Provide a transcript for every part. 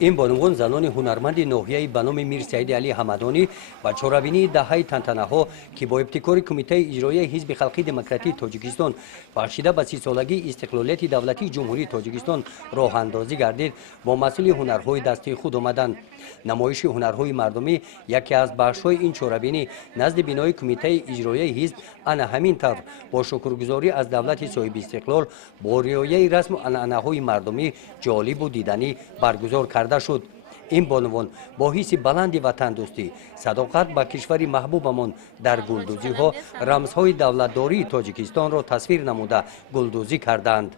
این بانوان زنان هنرمند ناحیه به نام میر سعید علی حمدانی و چورابینی دهه تنتنه‌ها که با ابتکار کمیته اجرایی حزب خلقی دموکراتیک تاجیکستان بخشیده به 30 سالگی استقلالیت دولتی جمهوری تاجیکستان راه اندازی گردید با مسئول هنرهای دستی خود آمدند. نمایش هنرهای مردمی یکی از بخش‌های این چورابینی نزد بینای کمیته اجرایی حزب انا همین طور با شکرگزاری از دولت صاحب استقلال با رعایت رسم و عنعنه‌های مردمی جالب و دیدنی برگزار کرده شد. این بانوان با حس بلند وطن دوستی صداقت به کشور محبوبمان در گلدوزی ها رمزهای دولتداری تاجیکستان را تصویر نموده گلدوزی کردند.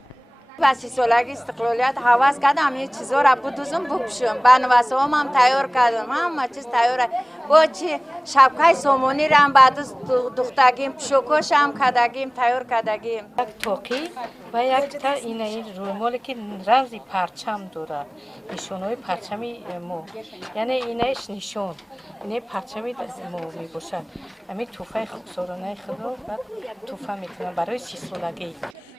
و 30 سالگی استقلالیت حواس کردم این چیزا را بدوزم بپوشم. بنواسام هم تیار کردم، همه چیز تیاره. با چی شبکه سومونی را هم بعد از دختگیم شوکوش هم کردگیم تیار کردگیم. یک توقی و یک تا این رومالی که رمزی پرچم داره، نشانهای پرچمی مو، یعنی اینش نشان، این پرچمی مو می باشد. همین توفه خوبسارانه خود را توفه میتونم برای 30 سالگی.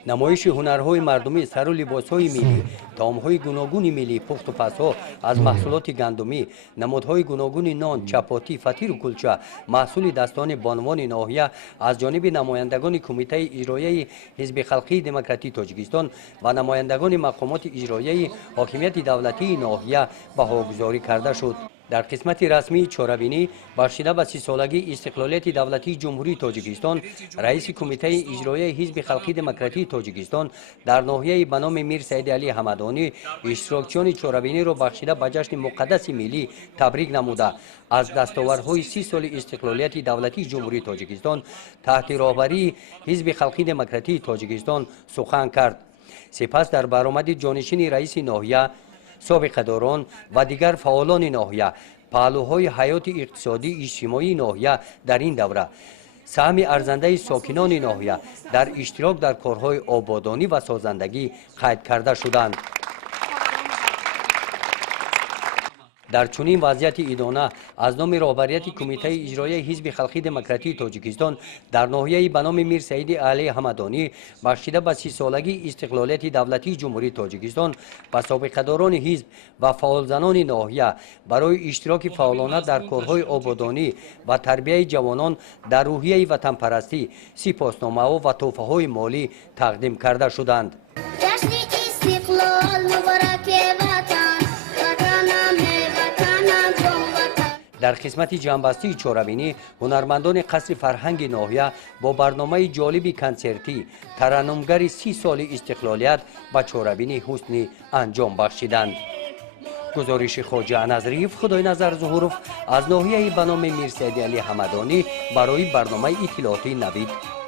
نمایش هنرهای مردمی سر و لباسهای ملی، طعمهای گوناگون ملی پخت و پزها از محصولات گندمی، نمادهای گوناگون نان، چپاتی، فطیر و کلچه محصول دستان بانوان ناحیه از جانب نمایندگان کمیته اجرایی حزب خلقی دموکراتیک تاجیکستان و نمایندگان مقامات اجرایی حاکمیت دولتی ناحیه بهاگذاری کرده شد. در قسمت رسمی چورابینی بخشیده به 30 سالگی استقلالیت دولتی جمهوری تاجیکستان رئیس کمیته اجرایی حزب خلقی دموکراتیک تاجیکستان در ناحیه به نام میر سعید علی حمدانی اشتراکچیان چورابینی را بخشیده به جشن مقدس ملی تبریک نموده از دستاوردهای 30 سال استقلالیت دولتی جمهوری تاجیکستان تحت رهبری حزب خلقی دموکراتیک تاجیکستان سخن کرد. سپس در برآمد جانشین رئیس ناحیه سابقه داران و دیگر فعالان ناحیه پهلوهای حیات اقتصادی اجتماعی ناحیه در این دوره سهم ارزنده ساکنان ناحیه در اشتراک در کارهای آبادانی و سازندگی قید کرده شدند. در چنین وضعیت ادانه از نام رهبریت کمیته اجرایی حزب خلقی دموکراتیک تاجیکستان در ناحیه به نام میر سعید علی حمدانی بخشیده به 30 سالگی استقلالیت دولتی جمهوری تاجیکستان و سابقه‌داران حزب و فعال زنان ناحیه برای اشتراک فعالانه در کارهای آبادانی و تربیت جوانان در روحیه وطن پرستی سپاسنامه و تحفه‌های مالی تقدیم کرده شدند. در قسمت جنبسته چورابینی هنرمندان قصر فرهنگ ناحیه با برنامه جالب کنسرتی ترنمگر 30 سال استقلالیت به چورابینی حسنی انجام بخشیدند. گزارش خواجه نظریف خدای نظر ظهورов از ناحیه به نام میر سعید علی حمدانی برای برنامه اطلاعاتی نوید.